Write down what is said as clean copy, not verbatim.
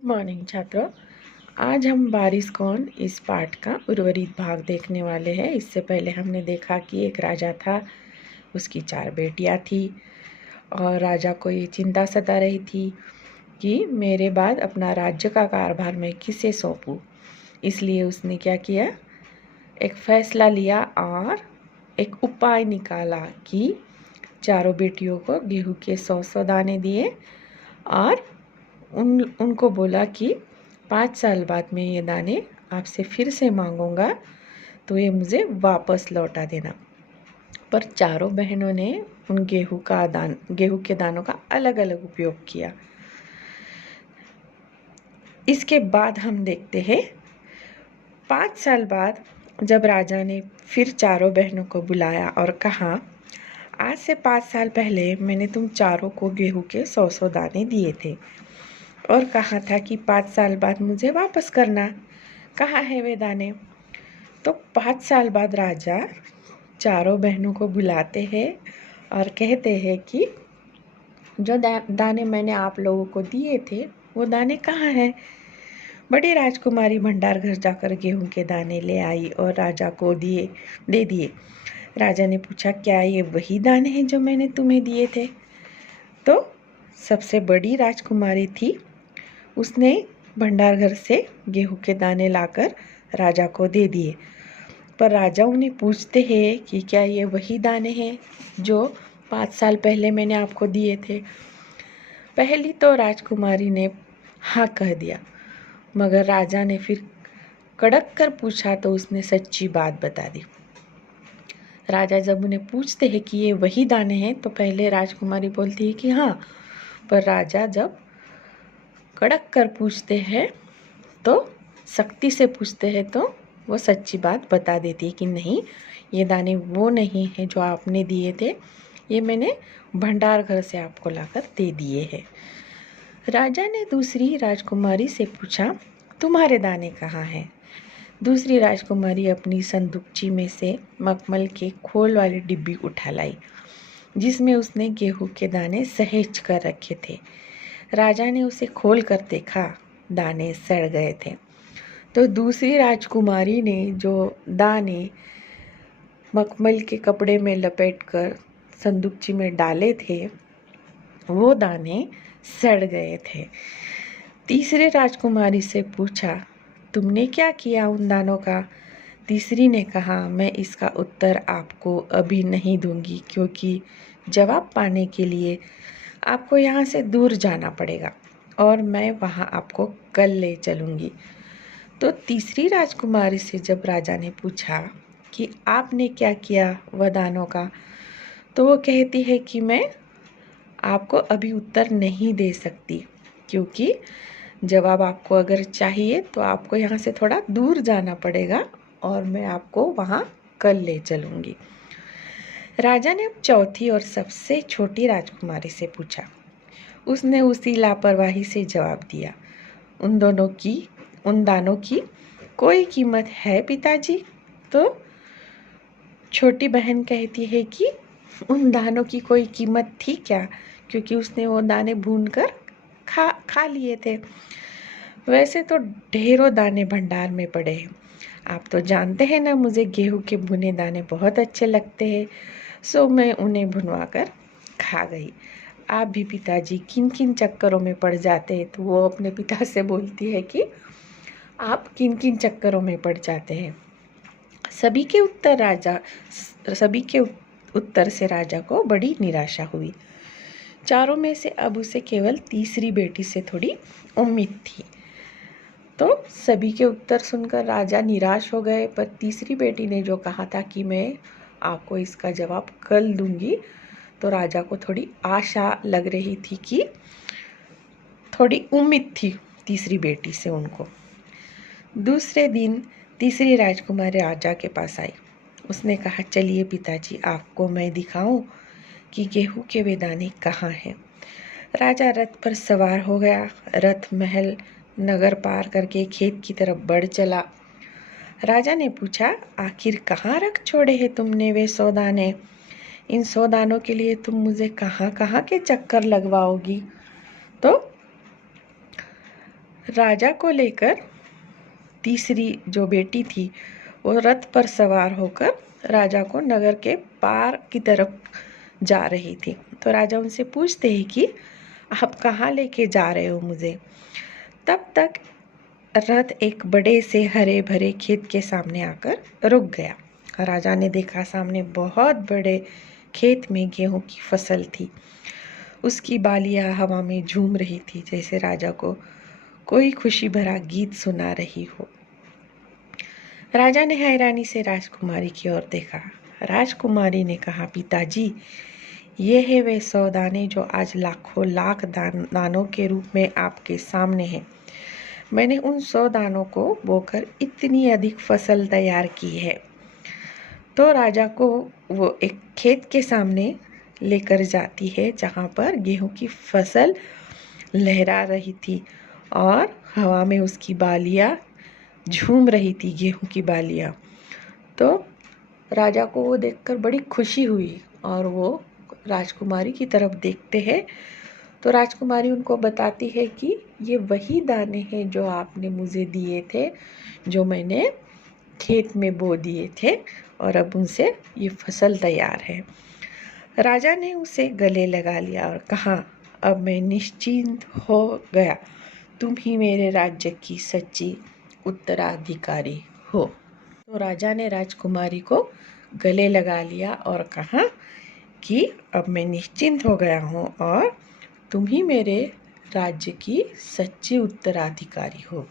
Good morning छात्रों। आज हम बारिश कौन इस पाठ का उर्वरित भाग देखने वाले हैं। इससे पहले हमने देखा कि एक राजा था, उसकी 4 बेटियां थी और राजा को ये चिंता सता रही थी कि मेरे बाद अपना राज्य का कारभार मैं किसे सौंपूं। इसलिए उसने क्या किया, एक फैसला लिया और एक उपाय निकाला कि चारों बेटियों को गेहूं के 100 दाने दिए और उनको बोला कि 5 साल बाद मैं ये दाने आपसे फिर से मांगूंगा तो ये मुझे वापस लौटा देना। पर चारों बहनों ने उन गेहूं के दानों का अलग अलग उपयोग किया। इसके बाद हम देखते हैं 5 साल बाद जब राजा ने फिर चारों बहनों को बुलाया और कहा, आज से 5 साल पहले मैंने तुम चारों को गेहूं के 100 दाने दिए थे और कहा था कि 5 साल बाद मुझे वापस करना। कहाँ है वे दाने? तो 5 साल बाद राजा चारों बहनों को बुलाते हैं और कहते हैं कि जो दाने मैंने आप लोगों को दिए थे वो दाने कहाँ हैं? बड़ी राजकुमारी भंडार घर जाकर गेहूं के दाने ले आई और राजा को दे दिए। राजा ने पूछा, क्या ये वही दाने हैं जो मैंने तुम्हें दिए थे? तो सबसे बड़ी राजकुमारी थी, उसने भंडार घर से गेहूं के दाने लाकर राजा को दे दिए। पर राजा उन्हें पूछते हैं कि क्या ये वही दाने हैं जो 5 साल पहले मैंने आपको दिए थे? पहली तो राजकुमारी ने हाँ कह दिया, मगर राजा ने फिर कड़क कर पूछा तो उसने सच्ची बात बता दी। राजा जब उन्हें पूछते हैं कि ये वही दाने हैं तो पहले राजकुमारी बोलती है कि हाँ, पर राजा जब कड़क कर पूछते हैं तो सख्ती से पूछते हैं तो वो सच्ची बात बता देती है कि नहीं, ये दाने वो नहीं हैं जो आपने दिए थे, ये मैंने भंडार घर से आपको लाकर दे दिए हैं। राजा ने दूसरी राजकुमारी से पूछा, तुम्हारे दाने कहाँ हैं? दूसरी राजकुमारी अपनी संदूकची में से मखमल के खोल वाली डिब्बी उठा लाई जिसमें उसने गेहूं के दाने सहेज कर रखे थे। राजा ने उसे खोल कर देखा, दाने सड़ गए थे। तो दूसरी राजकुमारी ने जो दाने मखमल के कपड़े में लपेटकर संदूकची में डाले थे वो दाने सड़ गए थे। तीसरे राजकुमारी से पूछा, तुमने क्या किया उन दानों का? तीसरी ने कहा, मैं इसका उत्तर आपको अभी नहीं दूंगी क्योंकि जवाब पाने के लिए आपको यहाँ से दूर जाना पड़ेगा और मैं वहाँ आपको कल ले चलूँगी। तो तीसरी राजकुमारी से जब राजा ने पूछा कि आपने क्या किया वह दानों का, तो वो कहती है कि मैं आपको अभी उत्तर नहीं दे सकती क्योंकि जवाब आपको अगर चाहिए तो आपको यहाँ से थोड़ा दूर जाना पड़ेगा और मैं आपको वहाँ कल ले चलूँगी। राजा ने अब चौथी और सबसे छोटी राजकुमारी से पूछा। उसने उसी लापरवाही से जवाब दिया, उन दानों की कोई कीमत है पिताजी? तो छोटी बहन कहती है कि उन दानों की कोई कीमत थी क्या, क्योंकि उसने वो दाने भूनकर खा लिए थे। वैसे तो ढेरों दाने भंडार में पड़े हैं। आप तो जानते हैं ना, मुझे गेहूं के भुने दाने बहुत अच्छे लगते हैं, सो मैं उन्हें भुनवा कर खा गई। आप भी पिताजी किन किन चक्करों में पड़ जाते हैं? तो वो अपने पिता से बोलती है कि आप किन किन चक्करों में पड़ जाते हैं। सभी के उत्तर से राजा को बड़ी निराशा हुई। चारों में से अब उसे केवल तीसरी बेटी से थोड़ी उम्मीद थी। तो सभी के उत्तर सुनकर राजा निराश हो गए, पर तीसरी बेटी ने जो कहा था कि मैं आपको इसका जवाब कल दूंगी, तो राजा को थोड़ी आशा लग रही थी कि थोड़ी उम्मीद थी तीसरी बेटी से उनको। दूसरे दिन तीसरी राजकुमारी राजा के पास आई। उसने कहा, चलिए पिताजी, आपको मैं दिखाऊं कि गेहूं के वे दाने कहाँ हैं। राजा रथ पर सवार हो गया। रथ महल नगर पार करके खेत की तरफ बढ़ चला। राजा ने पूछा, आखिर कहाँ रख छोड़े हैं तुमने वे 100 दाने? इन 100 दानों के लिए तुम मुझे कहाँ कहाँ के चक्कर लगवाओगी? तो राजा को लेकर तीसरी जो बेटी थी वो रथ पर सवार होकर राजा को नगर के पार की तरफ जा रही थी। तो राजा उनसे पूछते हैं कि आप कहाँ लेके जा रहे हो मुझे। तब तक रथ एक बड़े से हरे भरे खेत के सामने आकर रुक गया। राजा ने देखा सामने बहुत बड़े खेत में गेहूं की फसल थी। उसकी बालियां हवा में झूम रही थी, जैसे राजा को कोई खुशी भरा गीत सुना रही हो। राजा ने हैरानी से राजकुमारी की ओर देखा। राजकुमारी ने कहा, पिताजी, ये है वे 100 दाने जो आज लाखों लाख दानों के रूप में आपके सामने हैं। मैंने उन 100 दानों को बोकर इतनी अधिक फसल तैयार की है। तो राजा को वो एक खेत के सामने लेकर जाती है जहाँ पर गेहूं की फसल लहरा रही थी और हवा में उसकी बालियाँ झूम रही थी, गेहूं की बालियाँ। तो राजा को वो देखकर बड़ी खुशी हुई और वो राजकुमारी की तरफ देखते हैं। तो राजकुमारी उनको बताती है कि ये वही दाने हैं जो आपने मुझे दिए थे, जो मैंने खेत में बो दिए थे और अब उनसे ये फसल तैयार है। राजा ने उसे गले लगा लिया और कहा, अब मैं निश्चिंत हो गया, तुम ही मेरे राज्य की सच्ची उत्तराधिकारी हो। तो राजा ने राजकुमारी को गले लगा लिया और कहा कि अब मैं निश्चिंत हो गया हूँ और तुम ही मेरे राज्य की सच्ची उत्तराधिकारी हो।